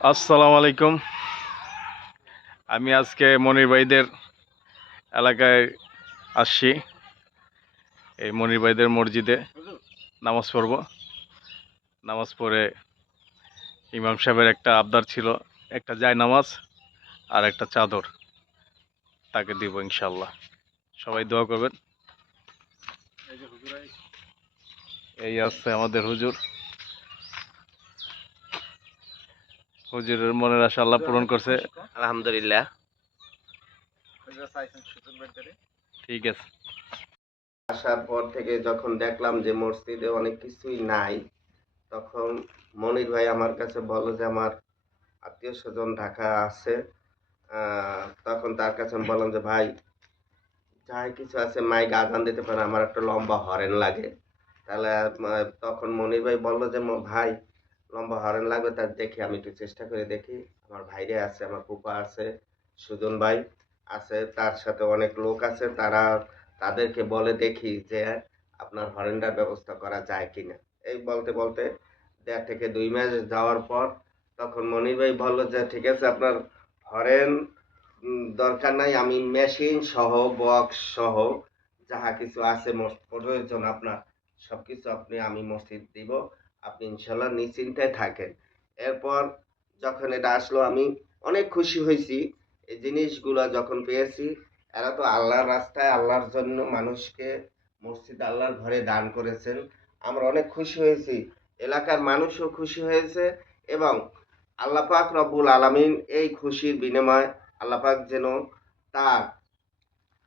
আসসালামু আলাইকুম। আমি আজকে মনির ভাইদের এলাকায় আসছি। এই মনির ভাইদের মসজিদে নামাজ পড়ব। নামাজ পড়ে ইমাম সাহেবের একটা আবদার ছিল, একটা যায় নামাজ আর একটা চাদর। তাকে দিব ইনশাল্লাহ সবাই দোয়া করবেন। এই আছে আমাদের হুজুর। হুজুরের মনের আশা আল্লাহ পূরণ করছে। আলহামদুলিল্লাহ। ঠিক আছে। আসার পর থেকে যখন দেখলাম যে মসজিদে অনেক কিছুই নাই তখন মনির ভাই আমার কাছে বলল যে আমার আত্মীয় স্বজন ঢাকা আছে। তখন তার কাছে আমি বললাম যে ভাই যাই কিছু আছে মাইক আজান দিতে পারে আমার একটা লম্বা হরেন লাগে। তাহলে তখন মনির ভাই বলল যে ম- ভাই লম্বা হরেন লাগবে, তার দেখি, আমি একটু চেষ্টা করে দেখি। আমার ভাইরে আছে, আমার ফুপা আছে, সুজন ভাই আছে, তার সাথে অনেক লোক আছে, তারা তাদেরকে বলে দেখি যে আপনার হরেন্ডার ব্যবস্থা করা যায় কিনা। এই বলতে বলতে দেড় থেকে দুই মাস যাওয়ার পর তখন মনির ভাই বলল যে, ঠিক আছে, আপনার হরেন দরকার নাই, আমি মেশিন সহ, বক্স সহ যাহা কিছু আছে প্রয়োজন আপনার সব কিছু আপনি, আমি মসজিদ দিব। আপনি ইনশাল্লাহ নিশ্চিন্তায় থাকেন। এরপর যখন এটা আসলো, আমি অনেক খুশি হয়েছি। এই জিনিসগুলো যখন পেয়েছি, এরা তো আল্লাহর রাস্তায়, আল্লাহর জন্য মানুষকে মসজিদ আল্লাহর ঘরে দান করেছেন। আমরা অনেক খুশি হয়েছি। এলাকার মানুষও খুশি হয়েছে এবং আল্লাহ পাক রব্বুল আলামিন এই খুশির বিনিময় আল্লাহ পাক যেন তার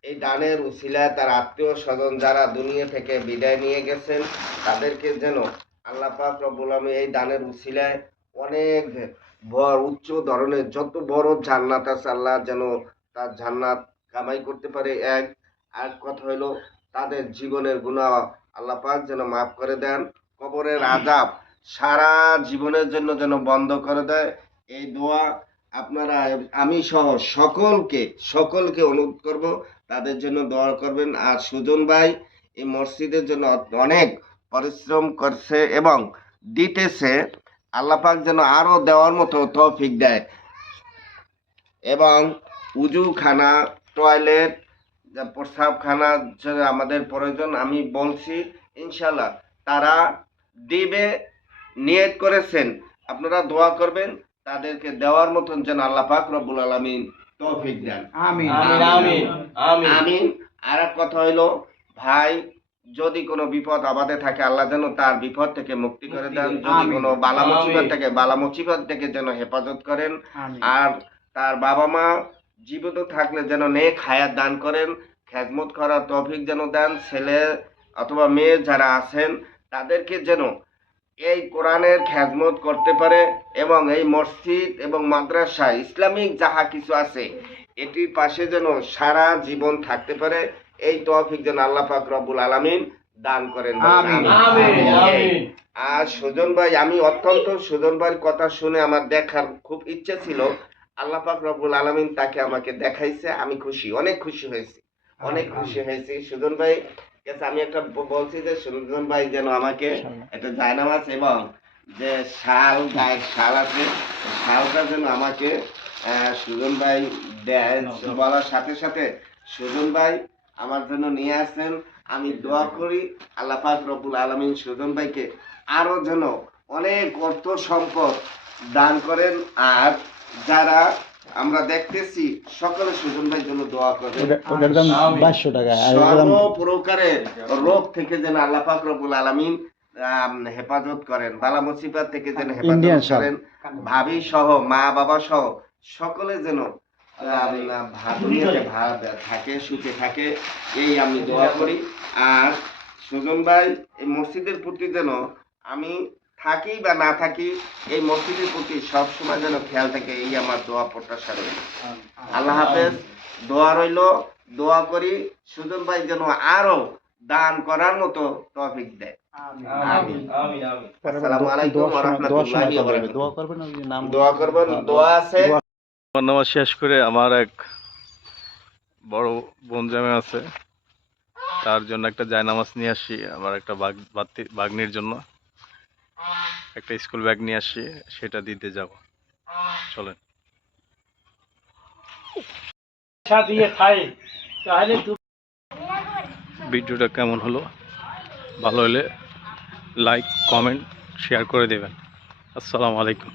এই দানের উসিলায় তার আত্মীয় স্বজন যারা দুনিয়া থেকে বিদায় নিয়ে গেছেন, তাদেরকে যেন আল্লাহ পাক রব্বুল এই দানের উসিলায় অনেক বড় উচ্চ ধরনের যত বড় জান্নাত আছে আল্লাহ যেন তার জান্নাত কামাই করতে পারে। এক আর কথা হলো তাদের জীবনের গুণা আল্লাহ পাক যেন মাফ করে দেন। কবরের আজাব সারা জীবনের জন্য যেন বন্ধ করে দেয়। এই দোয়া আপনারা, আমি সহ সকলকে সকলকে অনুরোধ করব, তাদের জন্য দোয়া করবেন। আর সুজন ভাই, এই মসজিদের জন্য অনেক পরিশ্রম করছে এবং দিতেছে আল্লাহ পাক যেন আরও দেওয়ার মতো তৌফিক দেয়। এবং উজুখানা টয়লেট প্রস্রাবখানা যে আমাদের প্রয়োজন আমি বলছি ইনশাল্লাহ তারা দিবে নিয়ত করেছেন। আপনারা দোয়া করবেন তাদেরকে দেওয়ার মতন যেন আল্লাহ পাক রব্বুল আলামিন তৌফিক দেন। আমিন। আমিন, আমিন, আমিন। আমিন। আর এক কথা হইল ভাই যদি কোনো বিপদ আবাদে থাকে আল্লাহ যেন তার বিপদ থেকে মুক্তি করে দেন। যদি কোনো বালা মুসিবত। থেকে বালা মুসিবত থেকে যেন হেফাজত করেন। আর তার বাবা মা জীবিত থাকলে যেন নেক হায়াত দান করেন। খেদমত করার তৌফিক যেন দেন। ছেলে অথবা মেয়ে যারা আছেন তাদেরকে যেন এই কোরআনের খেদমত করতে পারে এবং এই মসজিদ এবং মাদ্রাসা ইসলামিক যাহা কিছু আছে এটির পাশে যেন সারা জীবন থাকতে পারে। এই তৌফিক যেন আল্লাহ পাক রব্বুল আলামিন দান করেন আমিন। আমিন। আমিন। আমিন। আর সুজন ভাই আমি অত্যন্ত সুজন ভাইয়ের কথা শুনে আমার দেখার খুব ইচ্ছে ছিল। আল্লাহ পাক রব্বুল আলামিন তাকে আমাকে দেখাইছে আমি খুশি অনেক খুশি হয়েছি। অনেক খুশি হয়েছি। সুজন ভাই আমি একটা বলছি যে সুজন ভাই যেন আমাকে একটা জায়নামাজ এবং যে শাল গায়ের শাল আছে শালটা যেন আমাকে আহ, সুজন ভাই দেয় বলার সাথে সাথে সুজন ভাই আমার জন্য নিয়ে আসেন। আমি দোয়া করি আল্লাহ পাক রব্বুল আলামিন সুজন ভাইকে আরও যেন অনেক অর্থ সম্পদ দান করেন। আর যারা আমরা দেখতেছি সকলে সুজন ভাই জন্য দোয়া করবেন ওটা- ওটার দাম আমিন। বাইশশো টাকা আর সর্ব প্রকারের রোগ থেকে যেন আল্লাহ পাক রব্বুল আলামিন হেফাজত করেন। বালা মুসিবত থেকে যেন হেফাজত করেন। ভাবি সহ মা বাবা সহ সকলে যেন দুনিয়াতে থাকে সুখে থাকে এই আমি দোয়া করি। আর সুজন ভাই এই মসজিদের প্রতি যেন আমি থাকি বা না থাকি এই মসজিদের প্রতি সব সময় যেন খেয়াল থাকে এই আমার দোয়া প্রত্যাশা রইল। আল্লাহ হাফেজ দোয়া রইল দোয়া করি সুজন ভাই যেন আরও দান করার মতো তৌফিক দেয়। আমিন। আমিন। আমিন আমিন। আসসালামু আলাইকুম দোয়া ওয়া শোনা- দোয়া শোনা রাহমাতুল্লাহি ওয়া করবে। বারাকাতুহু। দোয়া করবেন দোয়া আছে। দোয়া- নামাজ শেষ করে আমার এক বড় বোন জামে আছে। তার জন্য একটা জায়নামাজ নিয়ে আসি আমার একটা বাঘ বাগ্নির জন্য। একটা স্কুল ব্যাগ নিয়ে আসি সেটা দিতে যাব। চলেন। ভিডিওটা কেমন হলো? ভালো হলে লাইক কমেন্ট শেয়ার করে দেবেন। আসসালামু আলাইকুম।